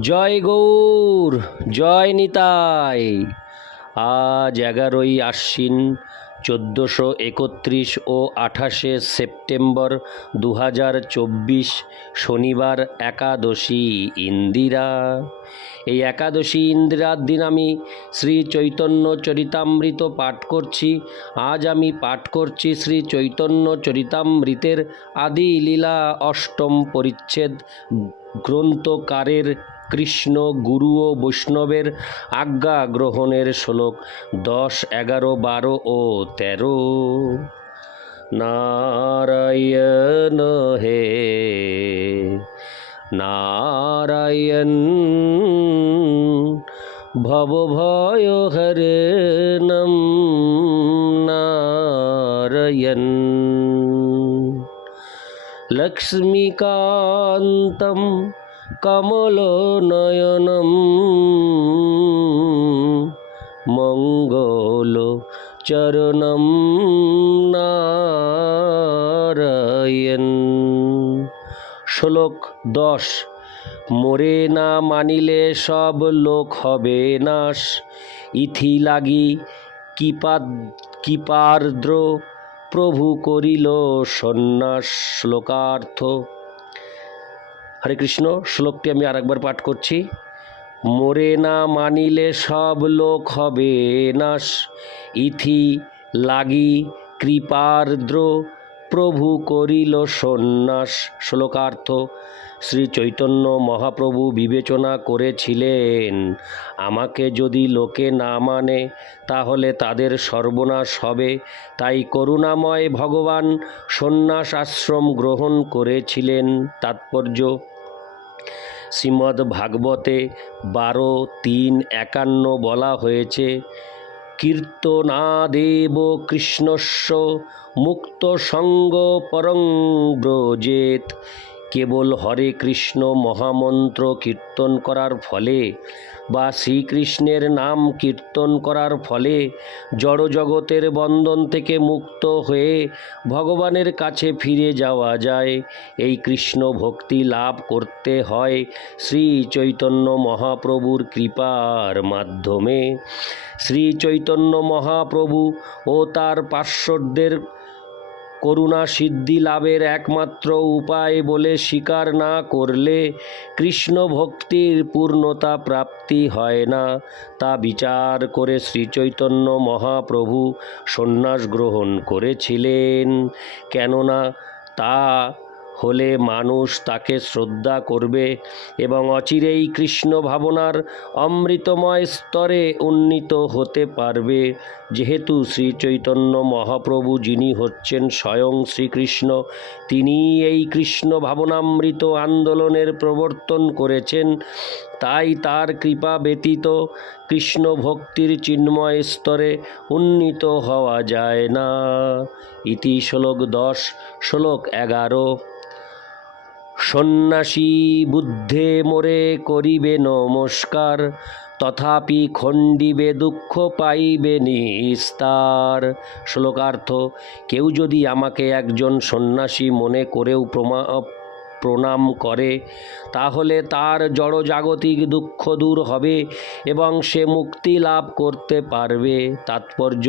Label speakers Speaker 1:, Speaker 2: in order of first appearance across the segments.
Speaker 1: জয় গৌর, জয় নিতাই। আজ এগারোই আশ্বিন, চোদ্দোশো একত্রিশ ও আঠাশে সেপ্টেম্বর দু হাজার চব্বিশ, শনিবার একাদশী ইন্দিরা। এই একাদশী ইন্দিরার দিন আমি শ্রী চৈতন্য চরিতামৃত পাঠ করছি। আজ আমি পাঠ করছি শ্রী চৈতন্য চরিতামৃতের আদি লীলা অষ্টম পরিচ্ছেদ গ্রন্থকারের কৃষ্ণ গুরু ও বৈষ্ণবের আজ্ঞা গ্রহণের শ্লোক দশ, এগারো, বারো ও তেরো। নারায়ণ হে, নারায়ণ, ভব ভবভয় হরণম নারায়ণ। লক্ষ্মীকান্तं কমলনয়নম মঙ্গল চরণম নারায়ণ। শ্লোক দশ, মোরে না মানিলে সব লোক হবে নাশ। ইথি লাগি কিপাদ কিপার্দ্র প্রভু করিল সন্ন্যাস। শ্লোকার্থ হরে কৃষ্ণ, শ্লোকটি আমি আরেকবার পাঠ করছি। মোরে না মানিলে সব লোক হবে নাশ। ইথি লাগি কৃপার্দ্র প্রভু করিল সন্ন্যাস। শ্লোকার্থ, শ্রী চৈতন্য মহাপ্রভু বিবেচনা করেছিলেন, আমাকে যদি লোকে না মানে তাহলে তাদের সর্বনাশ হবে। তাই করুণাময় ভগবান সন্ন্যাস আশ্রম গ্রহণ করেছিলেন। তাৎপর্য শ্রীমদ্ ভাগবতে বারো, তিন, একান্ন বলা হয়েছে, কীর্তনাদেব কৃষ্ণস্য মুক্ত সঙ্গ পরং ব্রজেত। কেবল হরে কৃষ্ণ মহামন্ত্র কীর্তন করার ফলে বা শ্রীকৃষ্ণের নাম কীর্তন করার ফলে জড়জগতের বন্ধন থেকে মুক্ত হয়ে ভগবানের কাছে ফিরে যাওয়া যায়। এই কৃষ্ণ ভক্তি লাভ করতে হয় শ্রী চৈতন্য মহাপ্রভুর কৃপার মাধ্যমে। শ্রী চৈতন্য মহাপ্রভু ও তার পার্শ্বদের করুণা সিদ্ধি লাভের একমাত্র উপায় বলে স্বীকার না করলে কৃষ্ণ ভক্তির পূর্ণতা প্রাপ্তি হয় না। তা বিচার করে শ্রীচৈতন্য মহাপ্রভু সন্ন্যাস গ্রহণ করেছিলেন। কেননা তা হলে মানুষ তাকে শ্রদ্ধা করবে এবং অচিরেই কৃষ্ণ ভাবনার অমৃতময় স্তরে উন্নীত হতে পারবে। যেহেতু শ্রীচৈতন্য মহাপ্রভু যিনি হচ্ছেন স্বয়ং শ্রীকৃষ্ণ তিনি এই কৃষ্ণ ভাবনামৃত আন্দোলনের প্রবর্তন করেছেন। তাই তার কৃপা ব্যতীত কৃষ্ণ ভক্তির চিন্ময় স্তরে উন্নীত হওয়া যায় না। ইতি শ্লোক দশ, শ্লোক এগারো। সন্ন্যাসী, বুদ্ধে মোরে করিবে নমস্কার, তথাপি খণ্ডিবে দুঃখ পাইবে নিস্তার। শ্লোকার্থ, কেউ যদি আমাকে একজন সন্ন্যাসী মনে করেও প্রমা প্রণাম করে, তাহলে তার জড়জাগতিক দুঃখ দূর হবে এবং সে মুক্তি লাভ করতে পারবে। তাৎপর্য,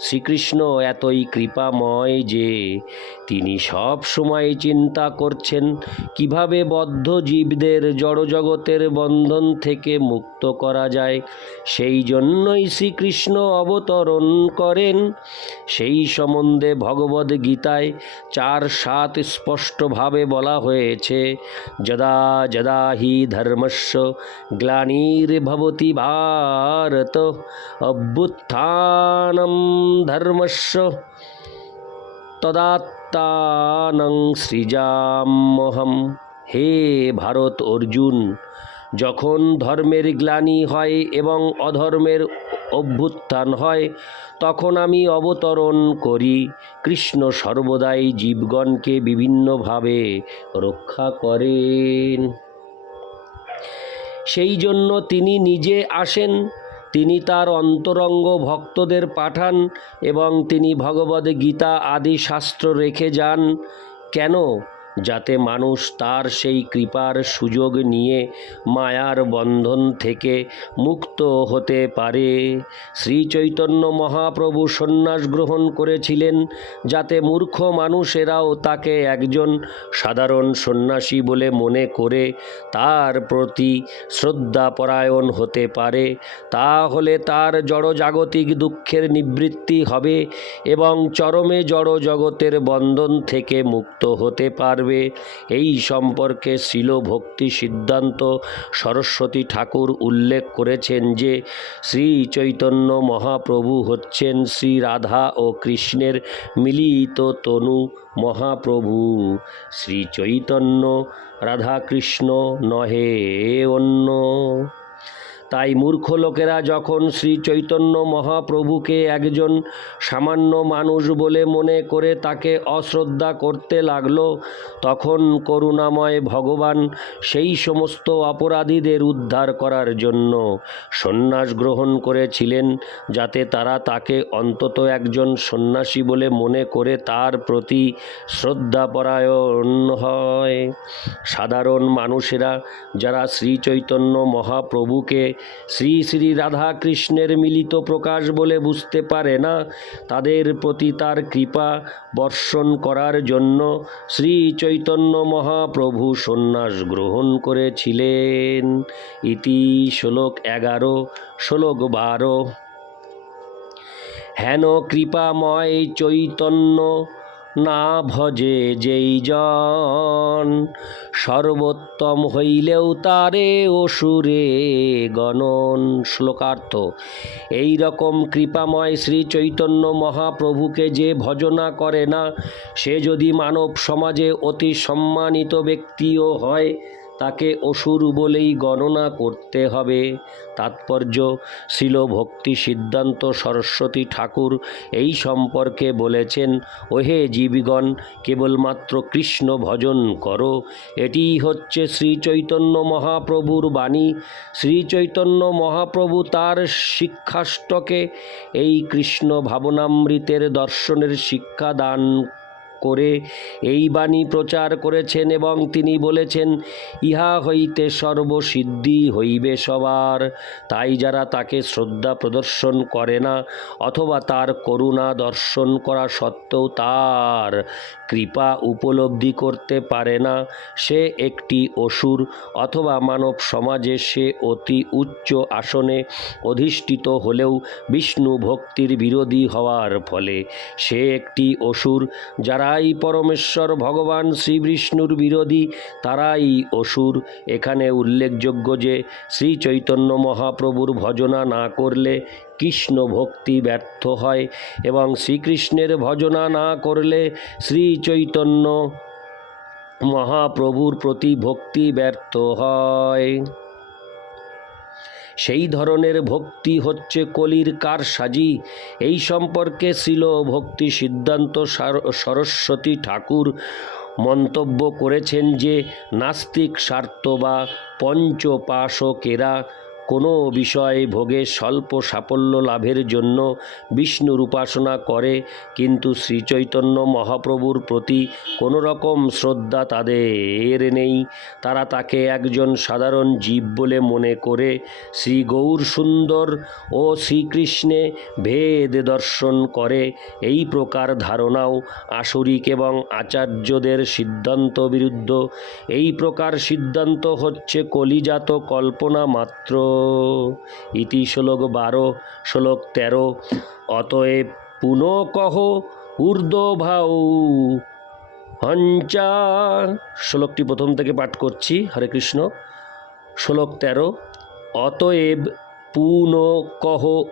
Speaker 1: শ্রীকৃষ্ণ এতই কৃপাময় যে তিনি সব সময় চিন্তা করছেন, কীভাবে বদ্ধ জীবদের জড়জগতের বন্ধন থেকে মুক্ত করা যায়। সেই জন্যই শ্রীকৃষ্ণ অবতরণ করেন। সেই সম্বন্ধে ভগবদ্ গীতায় চার সাত স্পষ্টভাবে বলা হয়েছে, যদা যদা হি ধর্মস্য গ্লানির্ভবতি ভারত অভ্যুত্থানম ধর্মস্য। তদাত্মানং সৃজাম্যহম। হে ভারত অর্জুন, যখন ধর্মের গ্লানি হয় এবং অধর্মের অভ্যুত্থান হয়, তখন আমি অবতরণ করি। কৃষ্ণ সর্বদাই জীবগণকে বিভিন্নভাবে রক্ষা করেন। সেই জন্য তিনি নিজে আসেন, তিনি তার অন্তরঙ্গ ভক্তদের পাঠান এবং তিনি ভগবদ গীতা আদি শাস্ত্র রেখে যান। কেন? যাতে মানুষ তার সেই কৃপার সুযোগ নিয়ে মায়ার বন্ধন থেকে মুক্ত হতে পারে। শ্রী চৈতন্য মহাপ্রভু সন্ন্যাস গ্রহণ করেছিলেন যাতে মূর্খ মানুষেরাও তাকে একজন সাধারণ সন্ন্যাসী বলে মনে করে তার প্রতি শ্রদ্ধাপরায়ণ হতে পারে। তাহলে তার জড়জাগতিক দুঃখের নিবৃত্তি হবে এবং চরমে জড় জগতের বন্ধন থেকে মুক্ত হতে পারবে। এই সম্পর্কে শিল ভক্তি সিদ্ধান্ত সরস্বতী ঠাকুর উল্লেখ করেছেন যে, শ্রী চৈতন্য মহাপ্রভু হচ্ছেন শ্রী রাধা ও কৃষ্ণের মিলিত তনু মহাপ্রভু। শ্রী চৈতন্য রাধাকৃষ্ণ নহে অন্য। তাই মূর্খ লোকেরা যখন শ্রী চৈতন্য মহাপ্রভুকে একজন সামান্য মানুষ বলে মনে করে তাকে অশ্রদ্ধা করতে লাগল, তখন করুণাময় ভগবান সেই সমস্ত অপরাধীদের উদ্ধার করার জন্য সন্ন্যাস গ্রহণ করেছিলেন যাতে তারা তাকে অন্তত একজন সন্ন্যাসী বলে মনে করে তার প্রতি শ্রদ্ধাপরায়ণ হয়। সাধারণ মানুষেরা যারা শ্রী চৈতন্য মহাপ্রভুকে শ্রী শ্রী রাধা কৃষ্ণের মিলিত প্রকাশ বলে বুঝতে পারে না। তাদের প্রতি তার কৃপা বর্ষণ করার জন্য শ্রী চৈতন্য মহাপ্রভু সন্ন্যাস গ্রহণ করেছিলেন। ইতি শ্লোক এগারো, শ্লোক বারো। হেন কৃপাময় চৈতন্য না ভজে যেই জন, সর্বোত্তম হইলেও তারে অসুরে গণন। শ্লোকার্থ এই রকম কৃপাময় শ্রী চৈতন্য মহাপ্রভুকে যে ভজনা করে না, সে যদি মানব সমাজে অতি সম্মানিত ব্যক্তিও হয় তাকে অসুর বলেই গণনা করতে হবে। তাৎপর্য শিল ভক্তি সিদ্ধান্ত সরস্বতী ঠাকুর এই সম্পর্কে বলেছেন, ওহে জীবগণ, কেবলমাত্র কৃষ্ণ ভজন করো। এটিই হচ্ছে শ্রী চৈতন্য মহাপ্রভুর বাণী। শ্রী চৈতন্য মহাপ্রভু তার শিক্ষাষ্টকে এই কৃষ্ণ ভাবনামৃতের দর্শনের শিক্ষা দান করে এই বাণী প্রচার করেছেন এবং তিনি বলেছেন, ইহা হইতে সর্বসিদ্ধি হইবে সবার। তাই যারা তাকে শ্রদ্ধা প্রদর্শন করে না অথবা তার করুণা দর্শন করা সত্ত্বেও তার কৃপা উপলব্ধি করতে পারে না, সে একটি অসুর অথবা মানব সমাজে সে অতি উচ্চ আসনে অধিষ্ঠিত হলেও বিষ্ণু ভক্তির বিরোধী হওয়ার ফলে সে একটি অসুর যারাই পরমেশ্বর, ভগবান শ্রীবিষ্ণুর বিরোধী, তারাই অসুর। এখানে উল্লেখযোগ্য যে শ্রী চৈতন্য মহাপ্রভুর ভজনা না করলে কৃষ্ণ ভক্তি ব্যর্থ হয় এবং শ্রীকৃষ্ণের ভজনা না করলে শ্রী চৈতন্য মহাপ্রভুর প্রতি ভক্তি ব্যর্থ হয়। সেই ধরনের ভক্তি হচ্ছে কলির কার সাজি এই সম্পর্কে ছিল ভক্তি সিদ্ধান্ত সরস্বতী ঠাকুর মন্তব্য করেছেন যে, নাস্তিক স্বার্থ বা পঞ্চপাশকেরা কোনো বিষয়ে ভোগে স্বল্প সাফল্য লাভের জন্য বিষ্ণুর উপাসনা করে, কিন্তু শ্রীচৈতন্য মহাপ্রভুর প্রতি কোনো রকম শ্রদ্ধা তাদের নেই। তারা তাকে একজন সাধারণ জীব বলে মনে করে, শ্রী গৌর সুন্দর ও শ্রীকৃষ্ণে ভেদ দর্শন করে। এই প্রকার ধারণাও আসরিক এবং আচার্যদের সিদ্ধান্ত বিরুদ্ধ। এই প্রকার সিদ্ধান্ত হচ্ছে কলিজাত কল্পনা মাত্র। ইতি শ্লোক বারো, শ্লোক তেরো। অতএব পুনঃ কহ, ঊর্ধ্বভাউ। হঞ্চা। শ্লোকটি প্রথম থেকে পাঠ করছি, হরে কৃষ্ণ। শ্লোক তেরো, অতএব পুন কহ,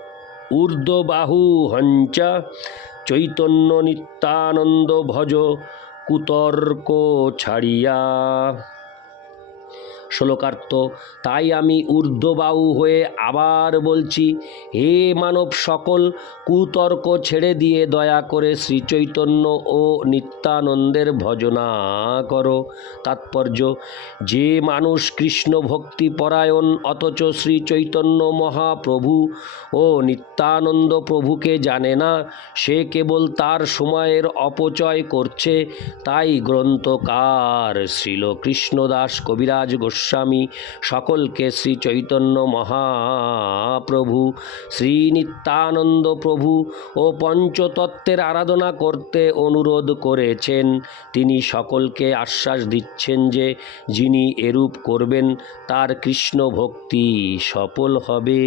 Speaker 1: ঊর্ধ্ববাহু হঞ্চা। চৈতন্য নিত্যানন্দ ভজ, কুতর্ক ছাড়িয়া। শ্লোকার্থ, তাই আমি ঊর্ধ্ববাহু হয়ে আবার বলছি, হে মানব সকল, কুতর্ক ছেড়ে দিয়ে দয়া করে শ্রীচৈতন্য ও নিত্যানন্দের ভজনা করো। তাৎপর্য, যে মানুষ কৃষ্ণ ভক্তি পরায়ণ অথচ শ্রী চৈতন্য মহাপ্রভু ও নিত্যানন্দ প্রভুকে জানে না, সে কেবল তার সময়ের অপচয় করছে, তাই গ্রন্থকার শ্রীল কৃষ্ণদাস কবিরাজ গোস্বামী সকলকে শ্রী চৈতন্য মহাপ্রভু, শ্রী নিত্যানন্দ প্রভু ও পঞ্চতত্ত্বের আরাধনা করতে অনুরোধ করেছেন। তিনি সকলকে আশ্বাস দিচ্ছেন যে, যিনি এরূপ করবেন, তার কৃষ্ণ ভক্তি সফল হবে।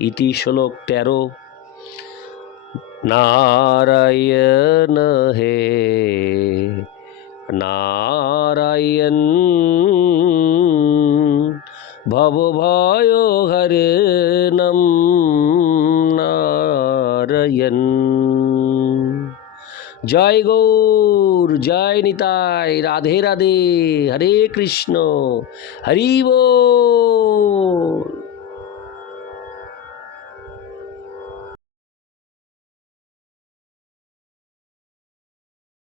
Speaker 1: ইতি শ্লোক তেরো। নারায়ণ হে নারায়ণ। ভবভয় হরে নম নারায়ণ। জয় গৌর, জয় নিতাই, রাধে রাধে, হরে কৃষ্ণ, হরি বল।